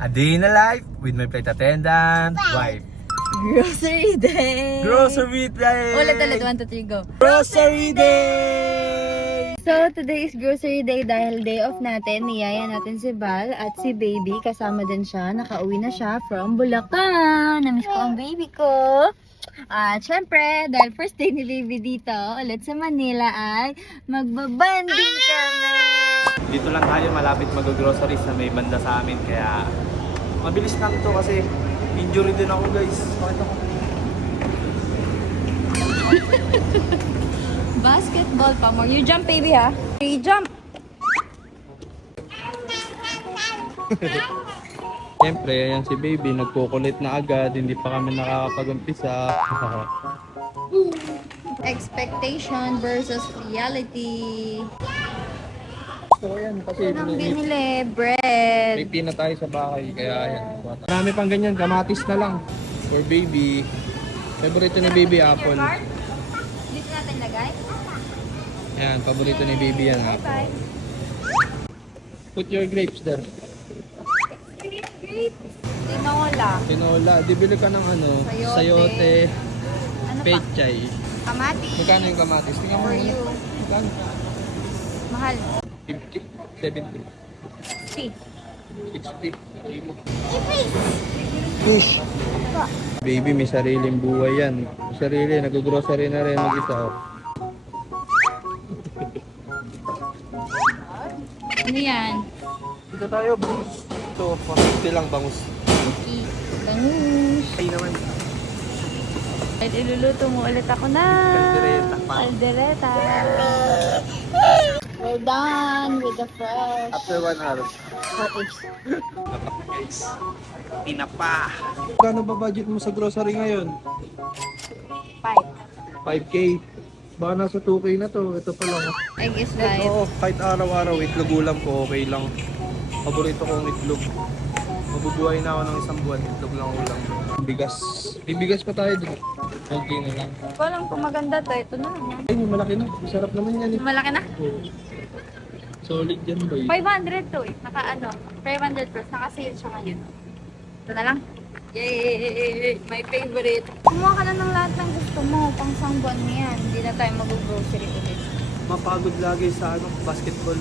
A day in a life with my flight attendant, wife. Grocery day! Grocery day! Ulit, 1, 2, 3, go! Grocery day! So, today is grocery day dahil day off natin. Niyaya natin si Val at si Baby. Kasama din siya. Nakauwi na siya from Bulacan. Namiss ko ang baby ko. At syempre, dahil first day ni Baby dito, ulit sa Manila ay magbabanding kami. Dito lang tayo, malapit mag-groceries na may banda sa amin. Kaya mabilis lang to kasi injury din ako, guys. Bakit ako? Basketball pa more. You jump, baby, ha? You jump. Siyempre, ayan si Baby, nagkukulit na agad. Hindi pa kami nakakapag-umpisa. Expectation versus reality. So, ayan, kasi Anong binili? Bread. may pina tayo sa bahay, kaya ayan. Marami pang ganyan, kamatis na lang. For Baby. Paborito ni Baby, apple. Dito natin lagay. Ayan, paborito ni Baby yan, apple. Put your grapes there. Tinola. Tinola, bibili ka ng ano, Sayote. sayote, Ano pa? pechay. Kamatis. Magkano yung kamatis? Tingnan mo For muna. you. Magkano? Mahal. 50, 70, See. 60. Fish. Baby, may sariling buhay yan. May sarili, nag-grocery na rin mag-isa. Oh. Ano yan? Dito tayo, bangus. Ito, 150 lang bangus. Cookie. Bangus. Ay naman. At iluluto mo ulit ako na. Caldereta pa. Caldereta. We're done with the fresh. After 1 hour. Cottage. Guys, tinapa. Kano ba budget mo sa grocery ngayon? 5. 5K. Baka nasa 2K na to. Ito pa lang. Egg is live. Oo, kahit araw-araw itlog ulam ko, okay lang. Paborito kong itlog. Mabubuhay na ako ng isang buwan, itlog lang ulam. Bigas. May bigas pa tayo dito. Okay na lang. Ko lang kung maganda to. Ito na lang. Ay, may malaki na. Masarap naman yan eh. Malaki na. Solid yan boy. 500 to eh. Naka ano. 500 plus. Naka-sale siya ngayon. Ito na lang. Yay! My favorite. Kumuha ka na ng lahat ng gusto mo. Pang isang buwan mo yan. Hindi na tayo mag-grocery ulit. Mapagod lagi sa ano, basketball.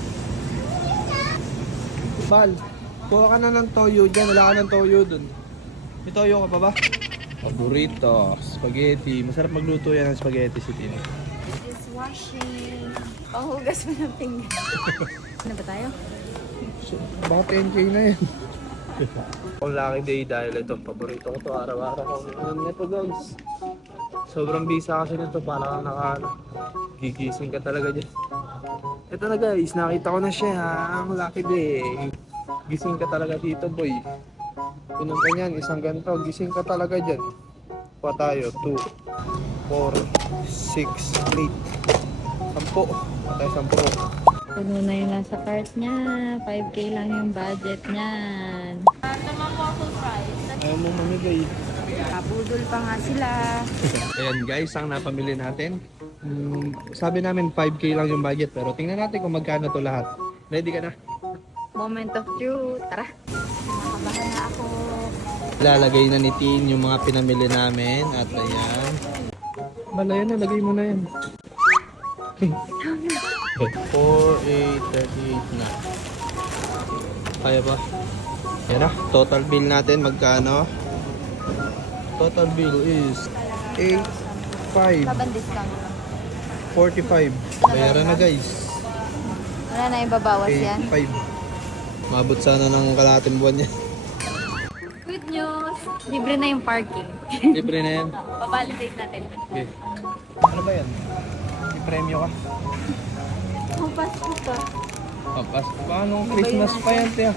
Bal, kuha ka na ng toyo dyan. Wala ka ng toyo dun. May toyo ka pa ba? Paborito, spaghetti. Masarap magluto yan ng spaghetti si Tino. This is washing. Panghugas mo ng pinggan. Ano ba tayo? So, baka 10K na yan. Ang lucky day dahil ito, paborito ko to araw-araw ko. Ano nito guys? Sobrang bisa kasi nito, parang gigising ka talaga dyan. Ito na guys, nakita ko na siya. Ang lucky day. Gising ka talaga dito boy. Pinong ka niyan, isang ganito, gising ka talaga dyan. Pa tayo, 2, 4, 6, 8, 10. Pa tayo 10. Puno na yung nasa cart niya. 5K lang yung budget niyan. Naman waffle fries. Ayaw mo mamigay. Kapudol pa nga sila. Ayan guys, ang napamili natin. Sabi namin 5K lang yung budget, pero tingnan natin kung magkano to lahat. Ready ka na? Moment of truth. Tara. Nakabahan na ako. Lalagay na ni Tin yung mga pinamili namin at ayan. Bala yan, lagay mo na yan. 4, 8, 38 na. Kaya ba? Yan na, total bill natin magkano? Total bill is 8, 5, Laban discount. 45. Bayaran na guys. Wala na yung babawas yan. 5. Mabot sana ng kalahating buwan niya. Good news. Libre na yung parking. Libre na yan. Pabalidate natin. Okay. Ano ba yan? May premyo ka? Papasko pa. Papas. Paano? Christmas pa yan, tiya.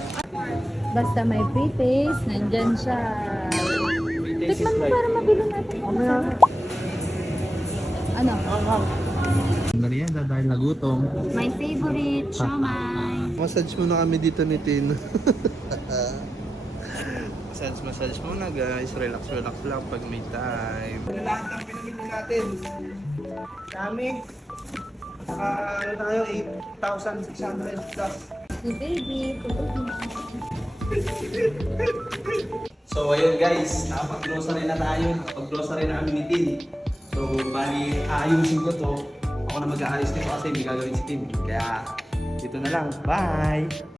Basta may pre-taste, nandyan siya. Tikman mo para mabilo natin. Ano? Merienda dahil nagutom. My favorite, siomai. Massage muna kami dito ni Tin. Massage muna guys. Relax lang pag may time. Lahat ng pinamili natin. Dami. Ano tayo? 8,600 plus. Si baby. So ayun guys, nakapag-grocery na tayo. Nakapag-grocery na kami ni Tin. So bali, aayusin ko to. Ako na mag-aayos nito kasi may gagawin si Tin. Kaya dito na lang. Bye!